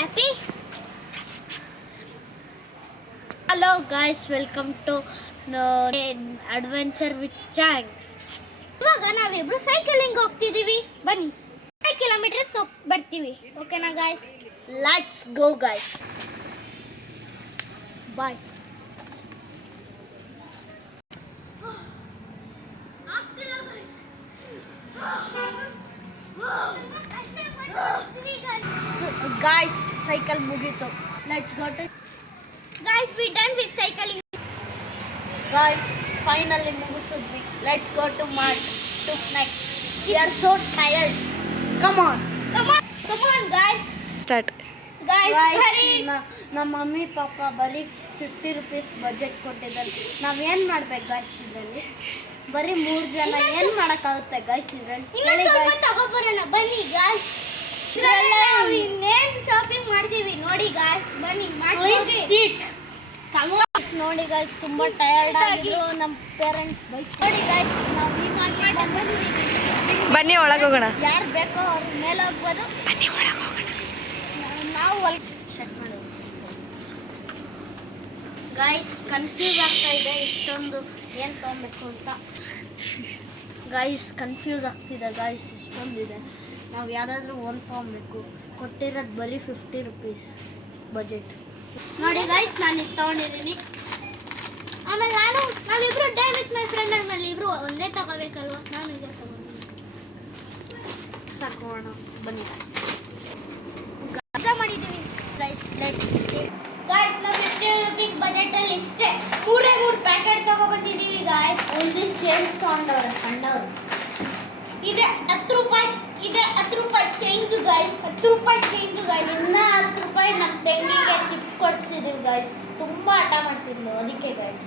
Happy? Hello guys, welcome to Adventure with Chang. ಇವಾಗ ನಾವಿಬ್ರು cycling ಹೋಗ್ತಿದೀವಿ. ಬನ್ನಿ 5 ಕಿಲೋಮೀಟರ್ಸ್ ಬರ್ತೀವಿ. ಓಕೆನಾ guys? Let's go guys. Bye. Guys, cycle mugito. Let's go to. Guys, we done with cycling. Guys, finally mugisudvi. Let's go to Mart to next. We are so tired. Come on guys. Start. Guys, ನಮ್ಮ mummy ಪಾಪ ಬರೀ 50 rupees budget ಕೊಟ್ಟಿದ್ದಾರೆ. ನಾವೇನು ಮಾಡ್ಬೇಕು guys ಇದರಲ್ಲಿ? ಬರೀ 3 ಜನ ಏನು ಮಾಡೋಕ್ಕಾಗುತ್ತೆ ಗಾಯ್ಸ್ ಇದರಲ್ಲಿ? ತಗೋಬರೋಣ ಬನ್ನಿ ಗಾಯ್ಸ್. ಇನ್ನೇನು ಶಾಪಿಂಗ್ ಮಾಡ್ತೀವಿ ನೋಡಿ ಗಾಯ್ಸ್. ಬನ್ನಿ ಮಾಡಿ. ನೋಡಿ ಗಾಯ್ಸ್, ತುಂಬಾ ಟಯರ್ಡ್ ಆಗಿದ್ರು ನಮ್ಮ ಪೇರೆಂಟ್ಸ್ ಬೈಕ್. ನೋಡಿ ಗಾಯ್ಸ್, ನಾವು ಹೀಗಾಗಿ ಬಂದಿದ್ದೀವಿ. ಬನ್ನಿ ಒಳಗೆ ಹೋಗೋಣ. ಯಾರು ಬೇಕೋ ಅವ್ರ ಮೇಲೆ ಹೋಗ್ಬೋದು. ಬನ್ನಿ ಒಳಗೆ ಹೋಗೋಣ. ನಾವು ಶಟ್ ಮಾಡಿ ಗಾಯ್ಸ್. ಕನ್ಫ್ಯೂಸ್ ಆಗ್ತಾ ಇದೆ ಇಷ್ಟೊಂದು ಏನು ತೊಗೊಬೇಕು ಅಂತ. ಗಾಯ್ಸ್ ಕನ್ಫ್ಯೂಸ್ ಆಗ್ತಿದೆ ಗಾಯ್ಸ್, ಇಷ್ಟೊಂದಿದೆ. ನಾವು ಯಾರಾದರೂ ಒಂದು ತೊಗೊಬೇಕು. ಕೊಟ್ಟಿರೋದು ಬರೀ 50 ರೂಪೀಸ್ ಬಜೆಟ್. ನೋಡಿ ಗಾಯ್ಸ್, ನಾನು ಇದು ತೊಗೊಂಡಿದ್ದೀನಿ. ಆಮೇಲೆ ನಾವಿಬ್ರು ಡೇ ವಿತ್ ಮೈ ಫ್ರೆಂಡ್ ಆಮೇಲೆ ಇಬ್ರು ಒಂದೇ ತಗೋಬೇಕಲ್ವ. ನಾನು ಇದೇ ತಗೊಂಡಿದ್ದೀನಿ. ಸಾಕೋಣ ಬನ್ನಿ ಗಾಯ್ಸ್. ಮಾಡಿದ್ದೀವಿ ಗೈಸ್. ಲೆಟ್ಸ್ ಗೈಸ್, ನಾವು 50 ರೂಪೀಸ್ ಬಜೆಟಲ್ಲಿ ಇಷ್ಟೇ 3 ಪ್ಯಾಕೆಟ್ ತಗೊಬಂದಿದ್ದೀವಿ ಗಾಯ್ಸ್. ಒಂದು ಚೇಂಜ್ ತೊಗೊಂಡವ್ರೆ ಸಣ್ಣವರು. ಇದೆ 10 ರೂಪಾಯಿ. ಇದೆ 10 ರೂಪಾಯಿ ಚೇಂಜು ಗಾಯ್ಸ್. 10 ರೂಪಾಯಿ ಚೇಂಜು ಗಾಯ್ಸ್. ಇನ್ನೂ 10 ರೂಪಾಯಿ ನಮ್ಮ ತಂಗಿಗೆ ಚಿಪ್ಸ್ ಕೊಡ್ಸಿದ್ದೀವಿ ಗಾಯ್ಸ್. ತುಂಬ ಆಟ ಮಾಡ್ತಿದ್ಲು ಅದಕ್ಕೆ ಗಾಯ್ಸ್.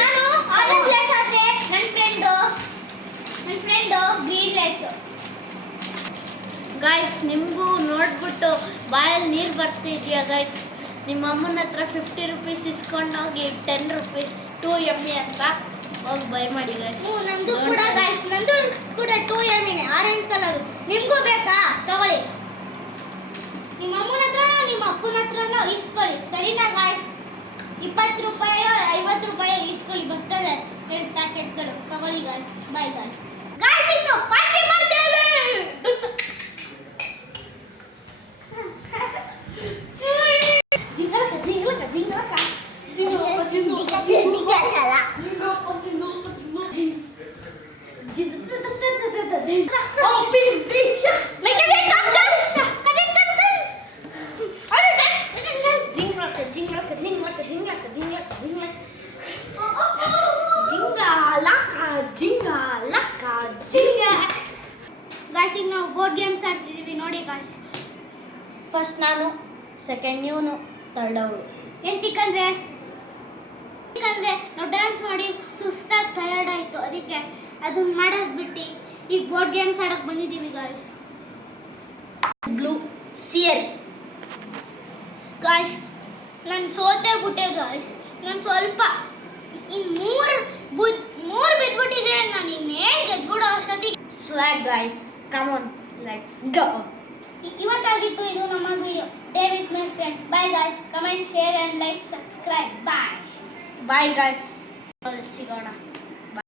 ನಾನು ಆರೆಂಜ್ ಲೇಸ್ ಆದ್ರೆ ನನ್ನ ಫ್ರೆಂಡು ಗ್ರೀನ್ ಲೇಸು. ಗಾಯ್ಸ್, ನಿಮಗೂ ನೋಡ್ಬಿಟ್ಟು ಬಾಯಲ್ಲಿ ನೀರು ಬರ್ತಿದ್ಯಾ ಗಾಯ್ಸ್? ನಿಮ್ಮ ಅಮ್ಮನ ಹತ್ರ 50 ರೂಪೀಸ್ ಇಸ್ಕೊಂಡು ಹೋಗಿ 10 ರೂಪೀಸ್ 2 ಎಮ್ಮಿ ಅಂತ ಹೋಗಿ ಬೈ ಮಾಡಿ ಗಾಯ್ಸ್. ನಂದು ಕೂಡ ಗಾಯ್ಸ್, ನಂದು ಕೂಡ 2 ಎಮ್ಮಿನೇ ಆರೆಂಜ್ ಕಲರು. ನಿಮಗೂ ಬೇಕಾ? ತಗೊಳ್ಳಿ. ನಿಮ್ಮ ಅಮ್ಮನ ಹತ್ರ ನಿಮ್ಮ ಅಪ್ಪನ ಹತ್ರನೂ ಇಸ್ಕೊಳ್ಳಿ, ಸರಿನಾ ಗಾಯ್ಸ್? 20 ರೂಪಾಯಿ 50 ರೂಪಾಯಿ ಇಸ್ಕೊಳ್ಳಿ, ಬರ್ತದೆ 2 ಪ್ಯಾಕೆಟ್ಗಳು. ತಗೊಳ್ಳಿ ಗಾಯ್ಸ್. Bye guys. ಗಾಯ್ಸ್, ಇನ್ನು ಪಾರ್ಟಿ ಮಾಡ್ತೇವೆ. ಗಾಯ್ಸ್, ಈಗ ನಾವು ಬೋರ್ಡ್ ಗೇಮ್ಸ್ ಆಡ್ತಿದ್ದೀವಿ ನೋಡಿ ಗಾಯ್ಸ್. ಫಸ್ಟ್ ನಾನು, ಸೆಕೆಂಡ್ ಇವನು, ಥರ್ಡ್ ಅವಳು. ಎಂತಕ್ಕಂದ್ರೆ ನಾವು ಡ್ಯಾನ್ಸ್ ಮಾಡಿ ಸುಸ್ತಾಗಿ ಟಯರ್ಡ್ ಆಯಿತು, ಅದಕ್ಕೆ ಅದನ್ನ ಮಾಡೋದು ಬಿಟ್ಟು ಈಗ ಬೋರ್ಡ್ ಗೇಮ್ಸ್ ಆಡಕ್ಕೆ ಬಂದಿದ್ದೀವಿ ಗಾಯ್ಸ್. Blue ಸಿಯರ್ guys. ನಾನು ಸೋತೆ ಬಿಟ್ಟೆ ಗಾಯ್ಸ್. ನಾನು ಸ್ವಲ್ಪ ಇನ್ನು ಮೂರು ಬಿದ್ದುಬಿಟ್ಟಿದ್ರೆ ನಾನು ಇನ್ನೇನು ಗೆದ್ಬಿಡೋ ಅಷ್ಟೊತ್ತಿಗೆ. Swag guys, come on let's go. ಇವತ್ತಾಗಿತ್ತು ಇದು ನಮ್ಮ video day with my friend. Bye guys. Comment, share and like, subscribe. Bye bye guys. ಸಿಗೋಣ.